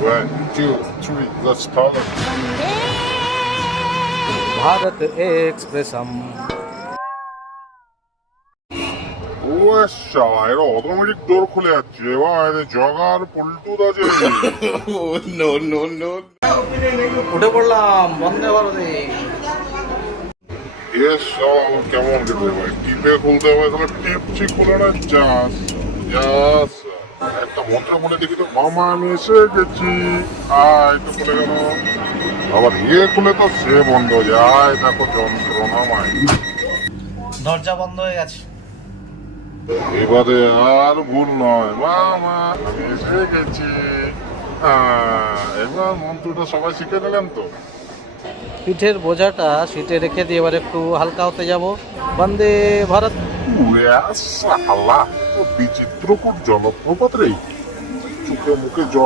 One, two, three, let's start. Bharat एक्सप्रेसम ওরে শালা, এরা অটোমেটিক ডোর খুলে যাচ্ছে। এবার জগার পল্টু আছে। উঠে পড়লাম বন্দে ভারতে। এস শালা কেমন খেতে ভাই, টিপে খুলতে হবে, তাহলে টিপছি খুলে না। যাস যাস, একটা মন্ত্র বলে দেখি তো। মামা আমি এসে গেছি, আয় তো খুলে গেল। আবার খুলে তো সে বন্ধ হয়ে যায়। দেখো যন্ত্রণা মাই। দরজা বন্ধ হয়ে গেছে। এবারে আর ভুল নয়, মামা আমি এসে গেছি। এবার মন্ত্রটা সবাই শিখে নিলেন তো। পিঠের বোঝাটা সিটে রেখে দিয়ে এবার একটু হালকা হতে যাব। বন্দে ভারত। শালা তো বিচিত্রকূট জলপ্রপাত রে, চোখে মুখে জল।